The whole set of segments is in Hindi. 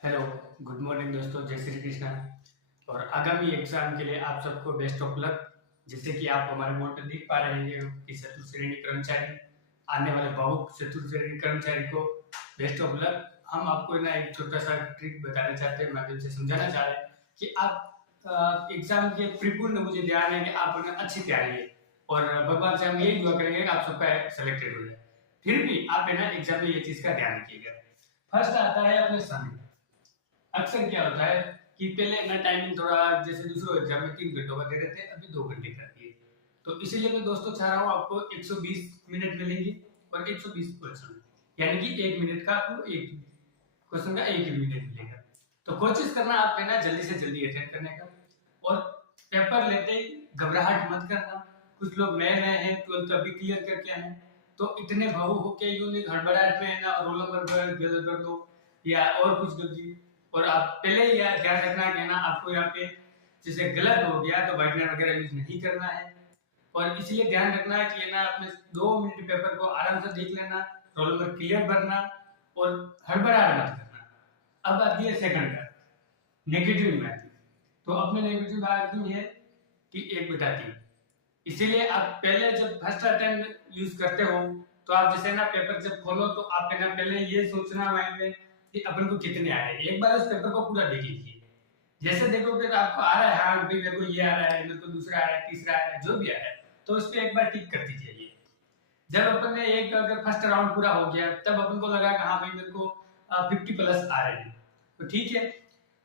हेलो, गुड मॉर्निंग दोस्तों, जय श्री कृष्णा। और आगामी एग्जाम के लिए आप सबको बेस्ट ऑफ लक। जैसे कि आप हमारे बोर्ड पर देख पा रहे हैं कि चतुर्थ श्रेणी कर्मचारी, आने वाले भावुक चतुर्थ श्रेणी कर्मचारी को बेस्ट ऑफ लक। हम आपको ना एक छोटा सा ट्रिक बताना चाहते हैं, माध्यम से समझाना चाह रहे हैं कि आप एग्जाम के परिपूर्ण मुझे ध्यान है कि आप ना अच्छी तैयारी है, और भगवान से हम यही दुआ करेंगे कि आप सबका सेलेक्टेड हो जाए। फिर भी आप है ना एग्जाम में ये चीज का ध्यान रखिएगा। फर्स्ट आता है अपने समय। अक्सर क्या होता है कि पहले ना टाइमिंग थोड़ा, जैसे दूसरों एग्जाम में 3 घंटों का दे रहे थे, अभी 2 घंटे कर दिए। तो इसीलिए मैं दोस्तों चाह रहा हूँ आपको 120 मिनट मिलेंगे और 120 क्वेश्चन, यानी कि 1 मिनट का आपको एक क्वेश्चन का 1 मिनट मिलेगा। तो कोशिश करना आप है ना जल्दी से जल्दी अटेंड करने का, और पेपर लेते ही घबराहट मत करना। कुछ लोग नए नए हैं, 12th अभी क्लियर करके आए हैं, तो इतने भावुक होके यूं नहीं हड़बड़ाहट में है ना रोल नंबर गलत कर दो या और कुछ गलती। और आप पहले ही यार ध्यान रखना कि ना आपको यहाँ पे जैसे गलत हो गया तो व्हाइटनर वगैरह यूज नहीं करना है। और इसलिए ध्यान रखना है कि ना अपने 2 मिनट पेपर को आराम से देख लेना, रोल नंबर क्लियर भरना और हड़बड़ाहट मत करना। अब आती है सेकंड का नेगेटिव मार्किंग। तो अपने नेगेटिव मार्किंग है कि 1/3। इसीलिए आप पहले जब फर्स्ट अटेम्प्ट यूज करते हो तो आप जैसे ना पेपर जब खोलो तो आप है ना पहले ये सोचना माइंड में कि अपन को कितने आ रहे हैं। एक बार उस पेपर को पूरा देख लीजिए। जैसे देखोगे तो आपको आ रहा है, हाँ भाई मेरे को ये आ रहा है, मेरे को दूसरा आ रहा है, तीसरा आ रहा है, जो भी आ रहा है, तो उस पर एक बार टिक कर दीजिए। ये जब अपन ने एक अगर फर्स्ट राउंड पूरा हो गया तब अपन को लगा कि हाँ भाई मेरे को 50+ आ रहे हैं, तो ठीक है।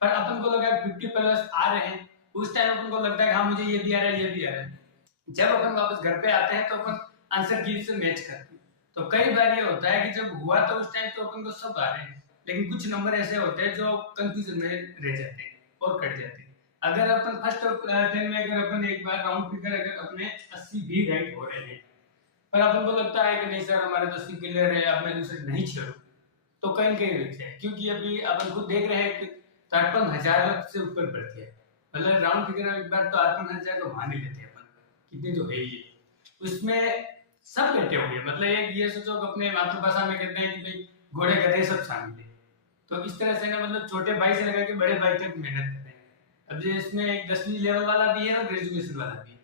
पर अपन को लगा 50+ आ रहे हैं, उस टाइम अपन को लगता है कि हाँ मुझे ये भी आ रहा है, ये भी आ रहा है। जब अपन वापस घर पे आते हैं तो अपन आंसर की से मैच करते हैं। तो कई बार ये होता है कि जब हुआ तो उस टाइम तो अपन को सब आ रहे हैं, लेकिन कुछ नंबर ऐसे होते हैं जो कंफ्यूजन में रह जाते हैं और कट जाते हैं। अगर अपन फर्स्ट अटेम्प्ट में अगर अपन एक बार राउंड फिगर अगर अपने 80 भी राइट हो रहे हैं, पर अपन को लगता है कि नहीं सर हमारे 10 क्लियर है, अब मैं दूसरे नहीं छेड़ू, तो कहीं कहीं रहते हैं। क्योंकि अभी अपन खुद देख रहे हैं कि 53,000 से ऊपर बढ़ती है। मतलब राउंड फिगर एक बार तो 53,000 तो मान ही लेते हैं अपन, कितने तो है ही। उसमें सब बैठे हुए हैं, मतलब एक ये सोचो कि अपने मातृभाषा में कहते हैं कि भाई घोड़े गधे सब शामिल है। तो इस तरह से ना मतलब छोटे भाई से लेकर के बड़े भाई तक मेहनत कर रहे हैं। अब जो इसमें एक 10वीं लेवल वाला भी है और ग्रेजुएशन वाला भी है।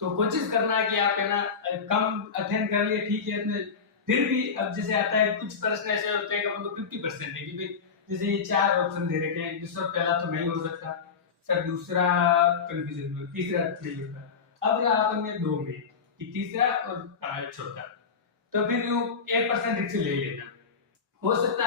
तो कोशिश करना है कि आप है ना कम अध्ययन कर लिए ठीक है अपने, फिर भी अब जैसे आता है कुछ प्रश्न ऐसे होते हैं कि अपन को 50% है कि भाई जैसे ये 4 ऑप्शन दे रखे हैं, जिसका पहला तो नहीं हो सकता सर, दूसरा कंफ्यूजन में, तीसरा नहीं होता। अब रहा अपन में 2 में कि तीसरा और चौथा, तो फिर यूं 1% रिस्क ले लेना। हो सकता है